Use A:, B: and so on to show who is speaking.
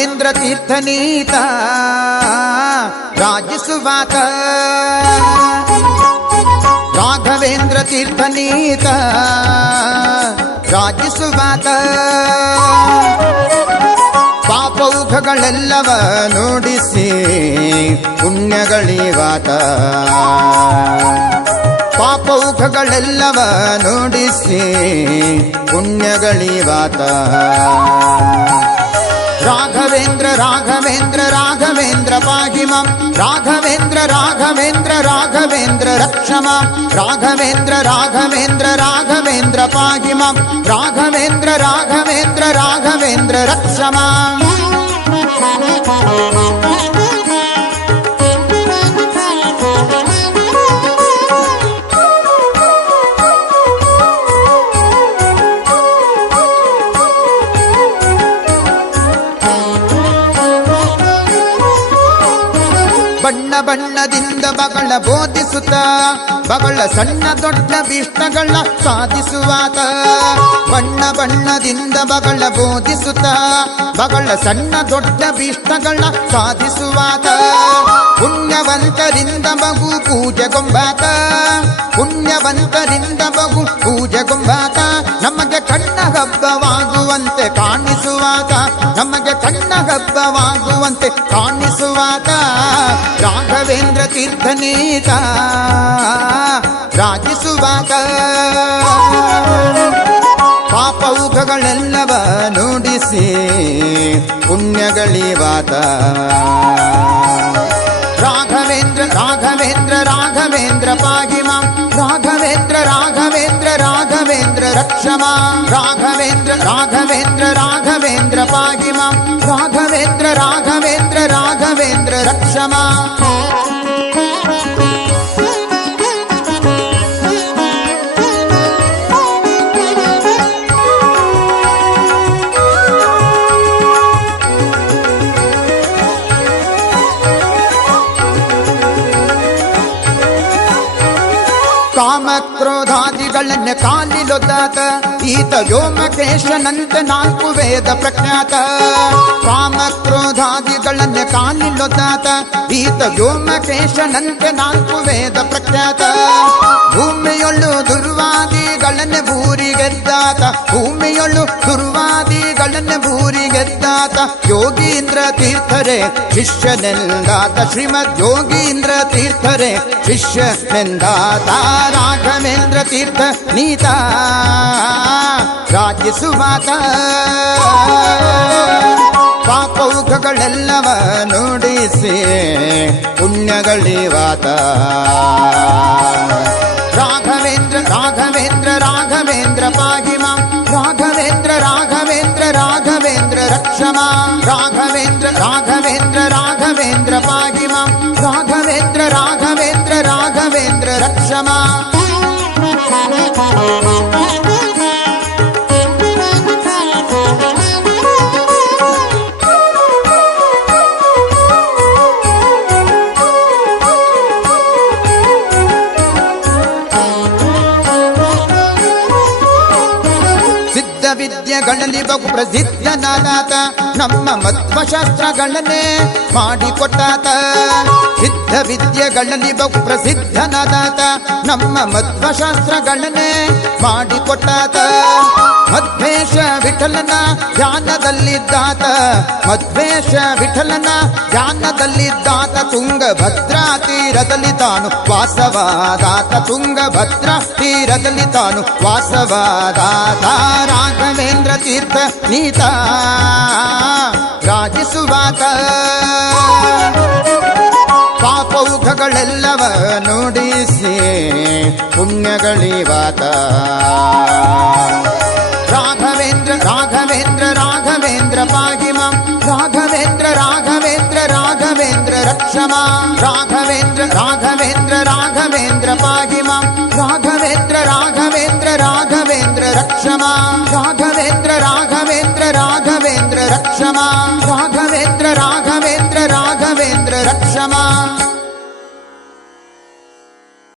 A: ರಾಘವೇಂದ್ರ ತೀರ್ಥನೀತ ರಾಜಿಸುವಾತ ರಾಘವೇಂದ್ರ ತೀರ್ಥನೀತ ರಾಜಿಸುವಾತ ಪಾಪೌಘಗಳೆಲ್ಲವ ನುಡಿಸಿ ಪುಣ್ಯಗಳಿವಾತ ಪಾಪೌಘಗಳೆಲ್ಲವ ನುಡಿಸಿ ಪುಣ್ಯಗಳಿವಾತ రాఘవేంద్ర రాఘవేంద్ర రాఘవేంద్ర పాహిమం. రాఘవేంద్ర రాఘవేంద్ర రాఘవేంద్ర రక్షమాం. రాఘవేంద్ర రాఘవేంద్ర రాఘవేంద్ర పాహిమం. రాఘవేంద్ర రాఘవేంద్ర రాఘవేంద్ర రక్షమాం. ಬಣ್ಣದಿಂದ ಬಗಳ ಬೋಧಿಸುತ್ತ, ಬಗಳ ಸಣ್ಣ ದೊಡ್ಡ ವಿಷ್ಣಗಳ ಸಾಧಿಸುವಾತ. ಬಣ್ಣ ಬಣ್ಣದಿಂದ ಬಗಳ ಬೋಧಿಸುತ್ತ, ಬಗಳ ಸಣ್ಣ ದೊಡ್ಡ ವಿಷ್ಣಗಳ ಸಾಧಿಸುವಾತ. ಪುಣ್ಯವಂತರಿಂದ ಮಗು ಪೂಜೆಗೊಂಬಾತ ಪುಣ್ಯವಂತರಿಂದ ಮಗು ಪೂಜೆಗೊಂಬಾತ ನಮಗೆ ಕಣ್ಣ ಹಬ್ಬವಾಗುವಂತೆ ರಾಘವೇಂದ್ರ ತೀರ್ಥನೀತ ರಾಜಿಸುವಾತ ಪಾಪೌಘಗಳೆಲ್ಲವ ನುಡಿಸಿ ಪುಣ್ಯಗಳಿವಾತ रक्षमा राघवेन्द्र राघवेन्द्र राघवेन्द्र पाहि माँ। राघवेन्द्र राघवेन्द्र राघवेन्द्र रक्षमा ಕಾಮ ಕ್ರೋಧಾದಿಗಳನ್ನ ಕಾಲಿಲೊದ್ದಾತ ಈತ ವ್ಯೋಮಕೇಶನಂತ ನಾಲ್ಕು ವೇದ ಪ್ರಖ್ಯಾತ ಕಾಮ ಕ್ರೋಧಾದಿಗಳನ್ನ ಕಾಲಿಲೊದ್ದಾತ ಈತ ವ್ಯೋಮಕೇಶನಂತೆ ನಾಲ್ಕು ವೇದ ಪ್ರಖ್ಯಾತ ಭೂಮಿಯೊಳ್ಳು ದುರ್ವಾದಿಗಳನ್ನ ಭೂರಿಗೆದ್ದಾತ ಭೂಮಿಯೊಳ್ಳು ದುರ್ವಾದಿಗಳನ್ನ ಭೂರಿಗೆದ್ದಾತ ಯೋಗೀಂದ್ರ ತೀರ್ಥರೇ ಶಿಷ್ಯನೆಂದಾತ ಶ್ರೀಮದ್ ಯೋಗೀಂದ್ರ ತೀರ್ಥರೇ ಶಿಷ್ಯನೆಂದಾತ ರಾಘವೇಂದ್ರ ತೀರ್ಥ ನೀತ ರಾಜಿಸುವಾತ. ನೋಡಿಸಿ ನುಡಿಸಿ ಪುಣ್ಯಗಳಿವಾತ. ರಾಘವೇಂದ್ರ ರಾಘವೇಂದ್ರ ರಾಘವೇಂದ್ರ ಪಾಹಿ रक्षमा राघवेन्द्र राघवेन्द्र राघवेन्द्र पाहि मां राघवेन्द्र राघवेन्द्र राघवेन्द्र रक्षमा ವಿದ್ಯೆಗಳಲ್ಲಿ ಬಹು ಪ್ರಸಿದ್ಧನಾದಾತ ನಮ್ಮ ಮಧ್ವಶಾಸ್ತ್ರಗಳನ್ನೇ ಮಾಡಿಕೊಟ್ಟಾತ. ಸಿದ್ಧ ವಿದ್ಯೆಗಳಲ್ಲಿ ಬಹು ಪ್ರಸಿದ್ಧನಾದಾತ ನಮ್ಮ ಮಧ್ವಶಾಸ್ತ್ರಗಳನ್ನೇ ಮಾಡಿಕೊಟ್ಟಾತ. ಮಧ್ವೇಶ ವಿಠಲನ ಧ್ಯಾನದಲ್ಲಿದ್ದಾತ ಮಧ್ವೇಶ ವಿಠಲನ ಧ್ಯಾನದಲ್ಲಿದ್ದಾತ ತುಂಗಭದ್ರಾ ತೀರದಲ್ಲಿ ತಾನು ವಾಸವಾದಾತ ತುಂಗಭದ್ರಾ ತೀರದಲ್ಲಿ ತಾನು ವಾಸವಾದಾತ, ರಾಘವೇಂದ್ರ ತೀರ್ಥ ನೀತ, ರಾಜಿಸುವಾತ. ಪಾಪೌಘಗಳೆಲ್ಲವ ನುಡಿಸಿ ಪುಣ್ಯಗಳಿವಾತ. రాఘవేంద్ర రాఘవేంద్ర రాఘవేంద్ర పాహి మాం రాఘవేంద్ర రాఘవేంద్ర రాఘవేంద్ర రక్షమా. రాఘవేంద్ర రాఘవేంద్ర రాఘవేంద్ర పాహి రాఘవేంద్ర రాఘవేంద్ర రాఘవేంద్ర రక్షమా. రాఘవేంద్ర రాఘవేంద్ర రాఘవేంద్ర రక్షమా. రాఘవేంద్ర రాఘవేంద్ర రాఘవేంద్ర రక్షమా.